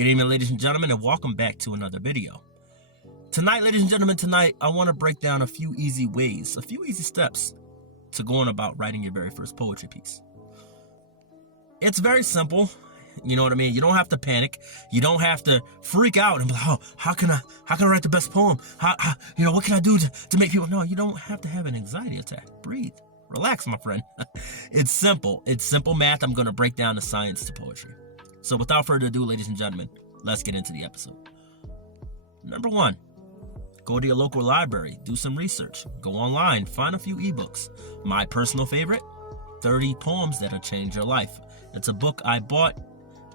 Good evening, ladies and gentlemen, and welcome back to another video. Tonight, ladies and gentlemen, I want to break down a few easy ways, a few easy steps to going about writing your very first poetry piece. It's very simple, you know what I mean? You don't have to panic. You don't have to freak out and be like, oh, how can I write the best poem? What can I do to make people? No, you don't have to have an anxiety attack. Breathe. Relax, my friend. It's simple. It's simple math. I'm going to break down the science to poetry. So without further ado, ladies and gentlemen, let's get into the episode. Number 1, go to your local library, do some research, go online, find a few ebooks. My personal favorite, 30 Poems That'll Change Your Life. It's a book I bought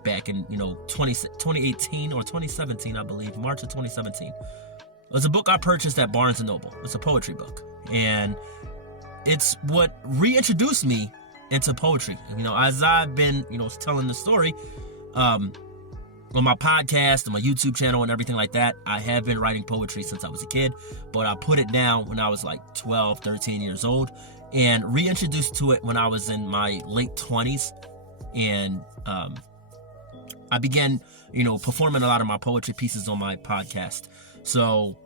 back in 2018 or 2017, I believe, March of 2017. It was a book I purchased at Barnes & Noble. It's a poetry book, and it's what reintroduced me into poetry. As I've been, telling the story on my podcast, on my YouTube channel and everything like that, I have been writing poetry since I was a kid, but I put it down when I was like 12, 13 years old and reintroduced to it when I was in my late 20s. And I began, performing a lot of my poetry pieces on my podcast. So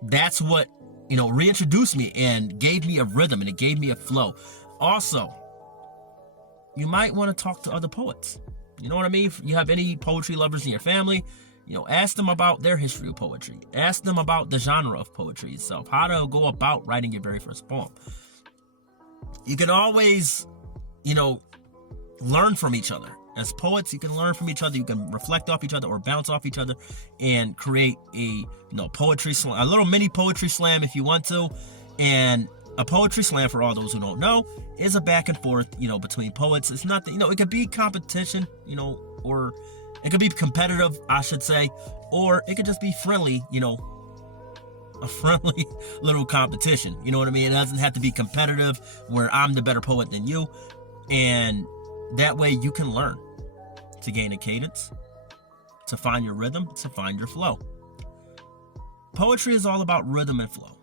that's what reintroduced me and gave me a rhythm, and it gave me a flow. Also, you might want to talk to other poets. You know what I mean? If you have any poetry lovers in your family, ask them about their history of poetry. Ask them about the genre of poetry itself, how to go about writing your very first poem. You can always, learn from each other. As poets, you can learn from each other. You can reflect off each other or bounce off each other and create a poetry slam, a little mini poetry slam if you want to. And a poetry slam, for all those who don't know, is a back and forth, between poets. It's not that, it could be competition, or it could be competitive, I should say, or it could just be friendly, a friendly little competition. You know what I mean? It doesn't have to be competitive where I'm the better poet than you. And that way you can learn to gain a cadence, to find your rhythm, to find your flow. Poetry is all about rhythm and flow.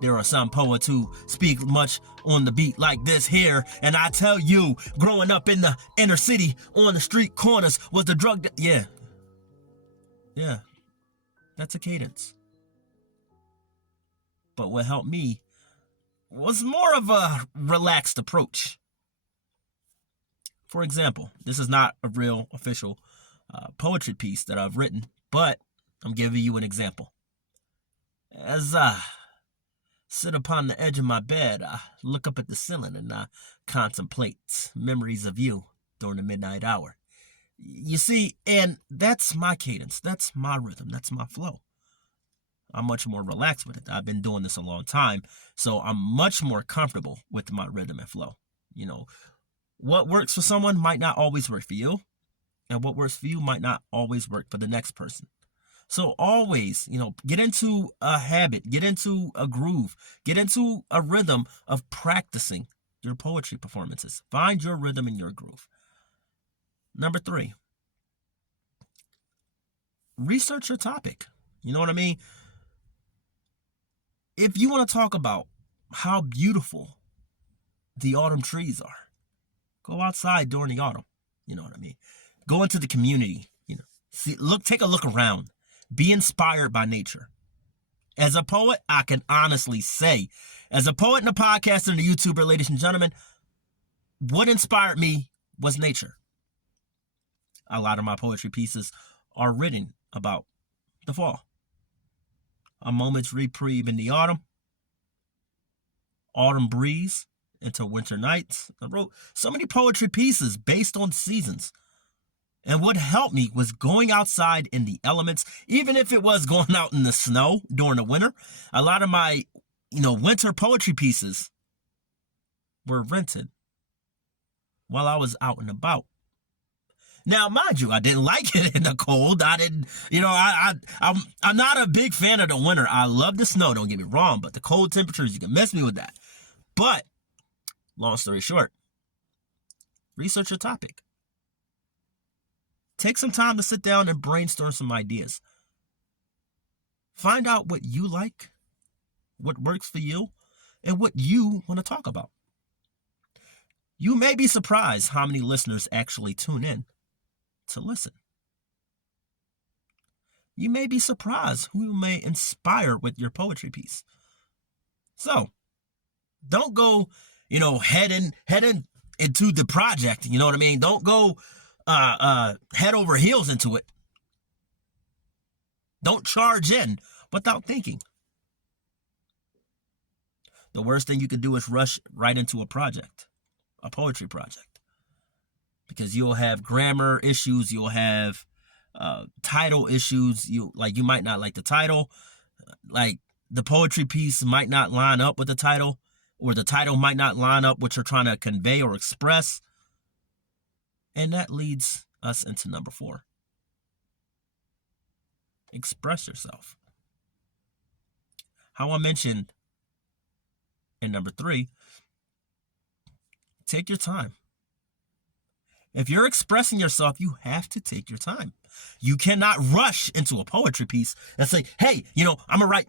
There are some poets who speak much on the beat like this here, and I tell you, growing up in the inner city on the street corners was the drug yeah, that's a cadence. But what helped me was more of a relaxed approach. For example, this is not a real official poetry piece that I've written, but I'm giving you an example. As I sit upon the edge of my bed, I look up at the ceiling and I contemplate memories of you during the midnight hour. You see, and that's my cadence, that's my rhythm, that's my flow. I'm much more relaxed with it. I've been doing this a long time, so I'm much more comfortable with my rhythm and flow. What works for someone might not always work for you, and what works for you might not always work for the next person. So always, get into a habit, get into a groove, get into a rhythm of practicing your poetry performances. Find your rhythm and your groove. Number 3, research your topic. You know what I mean? If you want to talk about how beautiful the autumn trees are, go outside during the autumn. You know what I mean? Go into the community, take a look around. Be inspired by nature. As a poet, I can honestly say, as a poet and a podcaster and a YouTuber, ladies and gentlemen, what inspired me was nature. A lot of my poetry pieces are written about the fall. A moment's reprieve in the autumn. Autumn breeze into winter nights. I wrote so many poetry pieces based on seasons. And what helped me was going outside in the elements, even if it was going out in the snow during the winter. A lot of my, winter poetry pieces were rented while I was out and about. Now, mind you, I didn't like it in the cold. I didn't, I'm not a big fan of the winter. I love the snow, don't get me wrong, but the cold temperatures, you can mess me with that. But, long story short, research your topic. Take some time to sit down and brainstorm some ideas. Find out what you like, what works for you, and what you want to talk about. You may be surprised how many listeners actually tune in to listen. You may be surprised who you may inspire with your poetry piece. So don't go, head into the project. You know what I mean? Don't go head over heels into it. Don't charge in without thinking. The worst thing you could do is rush right into a project, a poetry project, because you'll have grammar issues. You'll have title issues. You might not like the title. Like the poetry piece might not line up with the title, or the title might not line up what you're trying to convey or express. And that leads us into number 4. Express yourself. How I mentioned in number 3, take your time. If you're expressing yourself, you have to take your time. You cannot rush into a poetry piece and say, hey, I'm going to write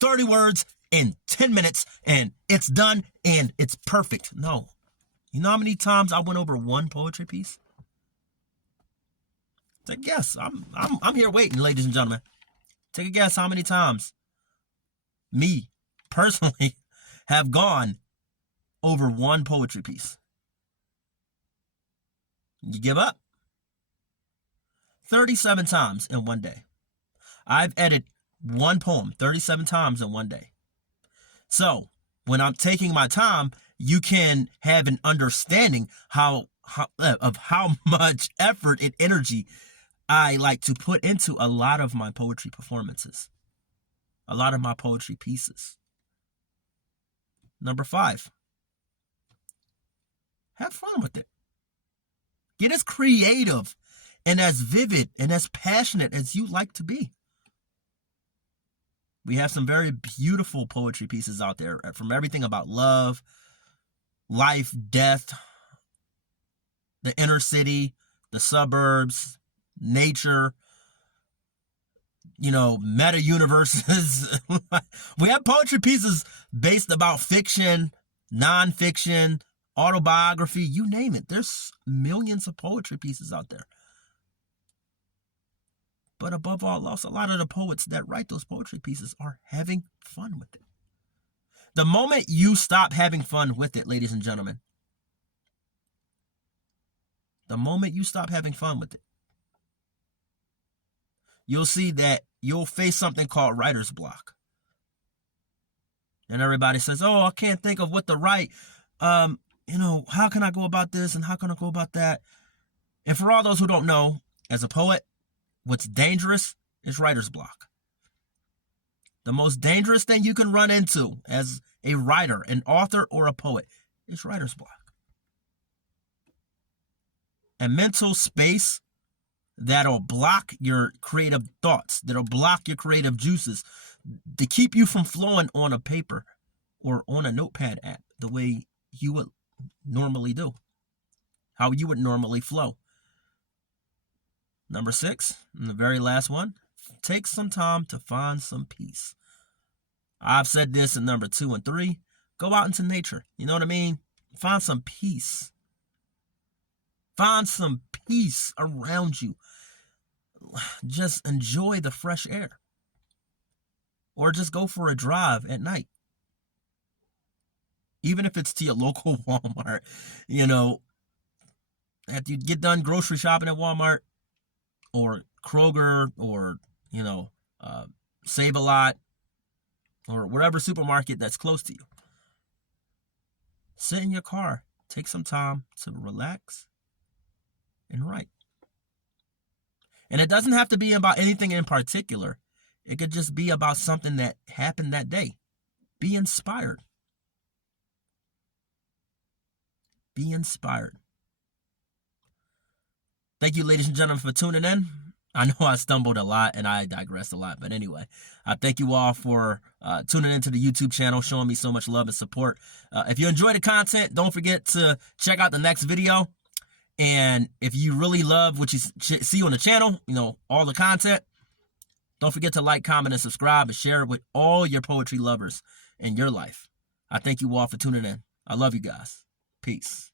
30 words in 10 minutes and it's done and it's perfect. No. You know how many times I went over one poetry piece? Take a guess. I'm here waiting, ladies and gentlemen. Take a guess how many times me personally have gone over one poetry piece. You give up? 37 times in one day. I've edited one poem 37 times in one day. So when I'm taking my time, you can have an understanding of how much effort and energy I like to put into a lot of my poetry performances, a lot of my poetry pieces. Number 5, have fun with it. Get as creative and as vivid and as passionate as you like to be. We have some very beautiful poetry pieces out there, from everything about love, life, death, the inner city, the suburbs, nature, meta universes. We have poetry pieces based about fiction, nonfiction, autobiography, you name it. There's millions of poetry pieces out there. But above all else, a lot of the poets that write those poetry pieces are having fun with it. The moment you stop having fun with it, ladies and gentlemen, the moment you stop having fun with it, you'll see that you'll face something called writer's block. And everybody says, oh, I can't think of what to write. How can I go about this and how can I go about that? And for all those who don't know, as a poet, what's dangerous is writer's block. The most dangerous thing you can run into as a writer, an author, or a poet is writer's block. A mental space that'll block your creative thoughts, that'll block your creative juices, to keep you from flowing on a paper or on a notepad app the way you would normally do, how you would normally flow. Number 6, and the very last one, take some time to find some peace. I've said this in number 2 and 3. Go out into nature. You know what I mean? Find some peace. Find some peace around you. Just enjoy the fresh air. Or just go for a drive at night. Even if it's to your local Walmart, after you get done grocery shopping at Walmart or Kroger or, Save-A-Lot or whatever supermarket that's close to you, sit in your car, take some time to relax and write. And it doesn't have to be about anything in particular. It could just be about something that happened that day. Be inspired. Be inspired. Thank you, ladies and gentlemen, for tuning in. I know I stumbled a lot and I digressed a lot, but anyway, I thank you all for tuning into the YouTube channel, showing me so much love and support. If you enjoy the content, don't forget to check out the next video. And if you really love what you see on the channel, all the content, don't forget to like, comment, and subscribe and share it with all your poetry lovers in your life. I thank you all for tuning in. I love you guys. Peace.